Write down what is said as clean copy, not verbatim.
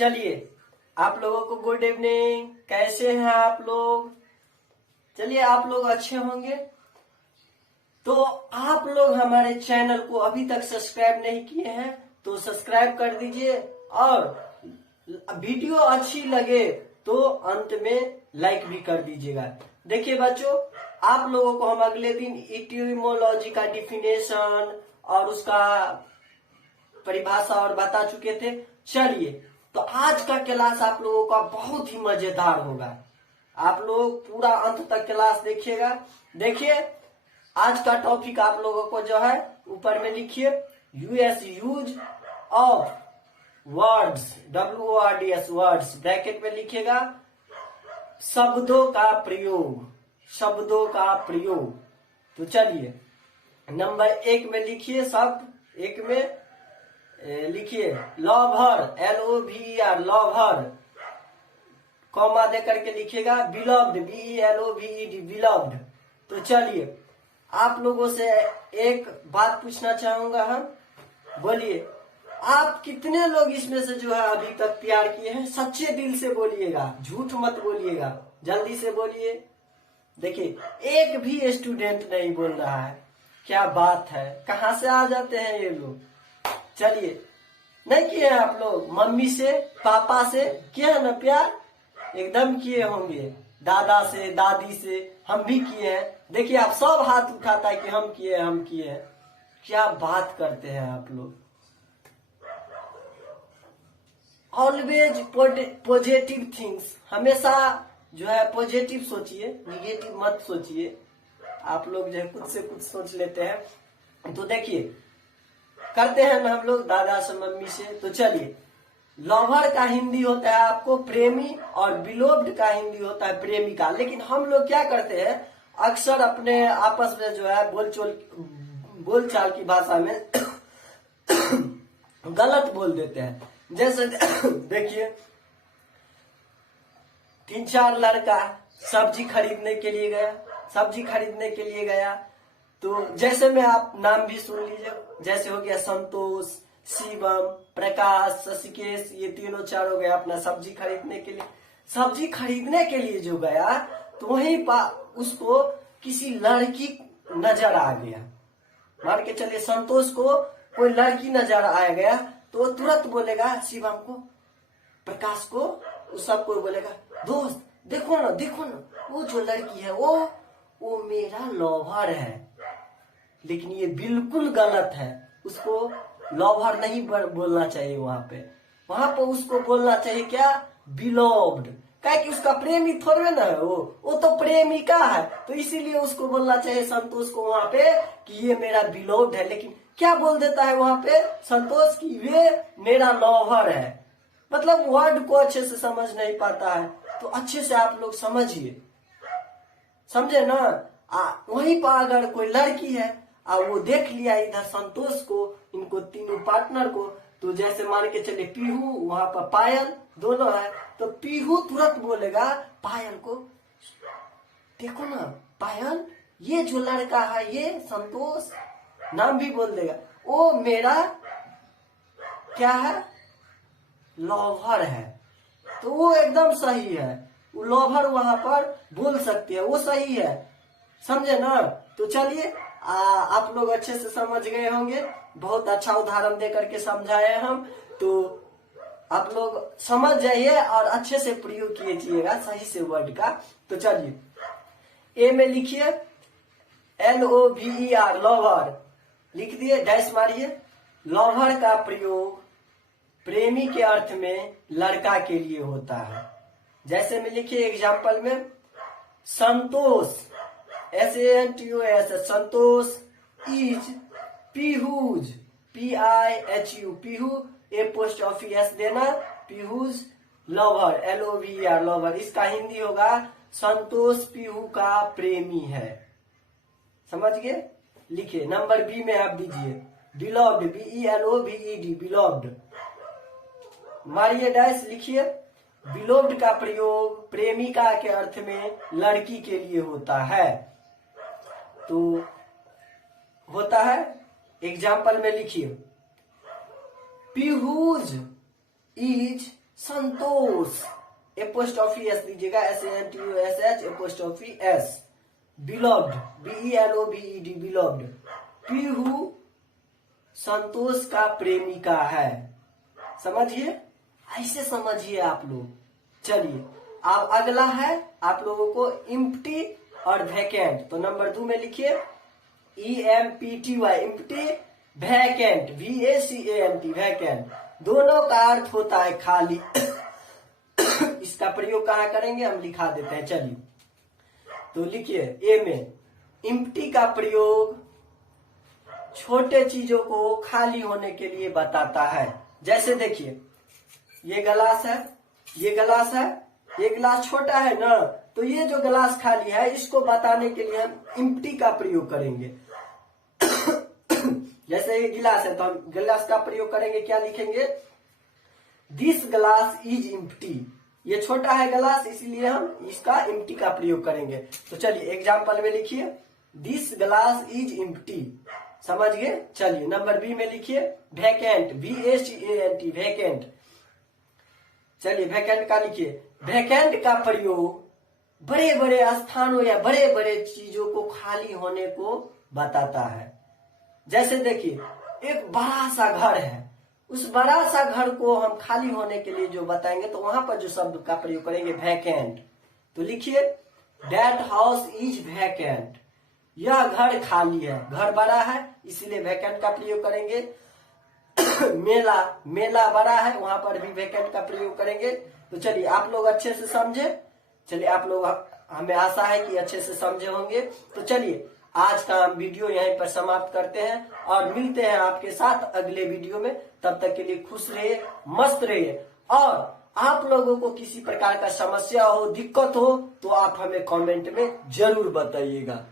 चलिए, आप लोगों को गुड इवनिंग। कैसे हैं आप लोग? चलिए, आप लोग अच्छे होंगे। तो आप लोग हमारे चैनल को अभी तक सब्सक्राइब नहीं किए हैं तो सब्सक्राइब कर दीजिए, और वीडियो अच्छी लगे तो अंत में लाइक भी कर दीजिएगा। देखिए बच्चों, आप लोगों को हम अगले दिन इटिमोलॉजी का डिफिनेशन और उसका परिभाषा और बता चुके थे। चलिए, तो आज का क्लास आप लोगों का बहुत ही मजेदार होगा। आप लोग पूरा अंत तक क्लास देखिएगा। देखिए, आज का टॉपिक आप लोगों को जो है ऊपर में लिखिए, US use of words, WORDS words, bracket में लिखिएगा शब्दों का प्रयोग, शब्दों का प्रयोग। तो चलिए, नंबर 1 में लिखिए, शब्द 1 में लिखिए लवर, LOVER, लवर, कॉमा दे करके लिखिएगा बिलव्ड, BELOVED, बिलव्ड। तो चलिए, आप लोगों से एक बात पूछना चाहूंगा हम। बोलिए, आप कितने लोग इसमें से जो है अभी तक प्यार किए हैं? सच्चे दिल से बोलिएगा, झूठ मत बोलिएगा, जल्दी से बोलिए। देखिए, एक भी स्टूडेंट नहीं बोल रहा है। क्या बात है, कहाँ से आ जाते हैं ये लोग? चलिए, नहीं किए हैं आप लोग? मम्मी से, पापा से किए हैं ना प्यार? एकदम किए होंगे। दादा से, दादी से, हम भी किए हैं। देखिए, आप सब हाथ उठाता है कि हम किए, हम किए हैं। क्या बात करते हैं आप लोग। ऑलवेज पॉजिटिव थिंग्स, हमेशा जो है पॉजिटिव सोचिए, निगेटिव मत सोचिए। आप लोग जो है कुछ से कुछ सोच लेते हैं। तो देखिए, करते हैं ना हम लोग दादा से, मम्मी से। तो चलिए, लवर का हिंदी होता है आपको प्रेमी, और बिलोव्ड का हिंदी होता है प्रेमिका। लेकिन हम लोग क्या करते हैं, अक्सर अपने आपस में जो है बोलचाल की भाषा में गलत बोल देते हैं। जैसे देखिए, 3-4 लड़का सब्जी खरीदने के लिए गया, सब्जी खरीदने के लिए गया। तो जैसे में आप नाम भी सुन लीजिए, जैसे हो गया संतोष, शिवम, प्रकाश, शशिकेश, ये तीनों चार हो गया अपना सब्जी खरीदने के लिए। सब्जी खरीदने के लिए जो गया, तो वहीं उसको किसी लड़की नजर आ गया। मान के चलिए, संतोष को कोई लड़की नजर आ गया, तो तुरंत बोलेगा शिवम को, प्रकाश को, उस सबको बोलेगा, दोस्त देखो ना, देखो ना, वो जो लड़की है वो मेरा लवर है। लेकिन ये बिल्कुल गलत है। उसको लवर नहीं बोलना चाहिए। वहां पे उसको बोलना चाहिए क्या, बिलोव्ड। क्या कि उसका प्रेमी थोड़े ना है, वो तो प्रेमिका है। तो इसीलिए उसको बोलना चाहिए संतोष को वहां पे कि ये मेरा बिलोव्ड है। लेकिन क्या बोल देता है वहां पे संतोष की ये मेरा लवर है। मतलब वर्ड को अच्छे से समझ नहीं पाता है। तो अच्छे से आप लोग समझिए, समझे ना। वहीं पर अगर कोई लड़की है और वो देख लिया इधर संतोष को, इनको तीनों पार्टनर को, तो जैसे मान के चले पीहू, वहां पर पायल, दोनों है। तो पीहू तुरंत बोलेगा पायल को, देखो ना पायल, ये जो लड़का है, ये संतोष, नाम भी बोल देगा, वो मेरा क्या है, लवर है। तो वो एकदम सही है। वो लवर वहां पर बोल सकती है, वो सही है। समझे ना। तो चलिए, आप लोग अच्छे से समझ गए होंगे। बहुत अच्छा उदाहरण दे करके समझाए हम। तो आप लोग समझ जाइए और अच्छे से प्रयोग कीजिएगा सही से वर्ड का। तो चलिए, ए में लिखिए LOVER, लवर, लिख दिए, डैश मारिए। लवर का प्रयोग प्रेमी के अर्थ में लड़का के लिए होता है। जैसे में लिखिए एग्जाम्पल में, Santosh, SANTOS, Santosh is Pihu's, PIHU, Pihu, A' देना, पीहूज लवर, LOVER, लवर। इसका हिंदी होगा संतोष पीहू का प्रेमी है। समझ गए। लिखिए, नंबर बी में आप दीजिए बिलोव्ड, BELOVED, बिलोव्ड, मारिए डैश, लिखिए बिलोव्ड का प्रयोग प्रेमिका के अर्थ में लड़की के लिए होता है। तो होता है, एग्जाम्पल में लिखिए, पीहूज इज संतोष, एपोस्ट्रोफी एस दीजिएगा, SANTOSH ' बिलोव्ड, BELOVED, बिलोव्ड, पीहू संतोष का प्रेमिका है। समझिए, ऐसे समझिए आप लोग। चलिए अब अगला है आप लोगों को इम्प्टी और वैकेंट। तो नंबर 2 में लिखिए EMPTY, empty, vacant, VACANT, vacant. दोनों का अर्थ होता है खाली। इसका प्रयोग कहाँ करेंगे हम लिखा देते हैं। चलिए तो लिखिए ए में, इम्प्टी का प्रयोग छोटे चीजों को खाली होने के लिए बताता है। जैसे देखिए ये गिलास है, ये गिलास है, ये गिलास छोटा है ना, तो ये जो गिलास खाली है इसको बताने के लिए हम इम्प्टी का प्रयोग करेंगे। जैसे ये गिलास है तो हम गिलास का प्रयोग करेंगे, क्या लिखेंगे, दिस ग्लास इज इम्प्टी। ये छोटा है गिलास इसलिए हम इसका इम्प्टी का प्रयोग करेंगे। तो चलिए एग्जाम्पल में लिखिए दिस ग्लास इज इम्प्टी। समझ गए। चलिए नंबर बी में लिखिए वैकेंट, VACANT, वैकेंट। चलिए वैकेंट का लिखिए, वैकेंट का प्रयोग बड़े बड़े स्थानों या बड़े बड़े चीजों को खाली होने को बताता है। जैसे देखिए एक बड़ा सा घर है, उस बड़ा सा घर को हम खाली होने के लिए जो बताएंगे तो वहां पर जो शब्द का प्रयोग करेंगे वैकेंट। तो लिखिए दैट हाउस इज वैकेंट, यह घर खाली है, घर बड़ा है इसीलिए वैकेंट का प्रयोग करेंगे। मेला, मेला बड़ा है वहां पर भी वैकेंट का प्रयोग करेंगे। तो चलिए आप लोग अच्छे से समझे। चलिए आप लोग, हमें आशा है कि अच्छे से समझे होंगे। तो चलिए आज का हम वीडियो यहीं पर समाप्त करते हैं और मिलते हैं आपके साथ अगले वीडियो में। तब तक के लिए खुश रहिए, मस्त रहिए। और आप लोगों को किसी प्रकार का समस्या हो, दिक्कत हो तो आप हमें कमेंट में जरूर बताइएगा।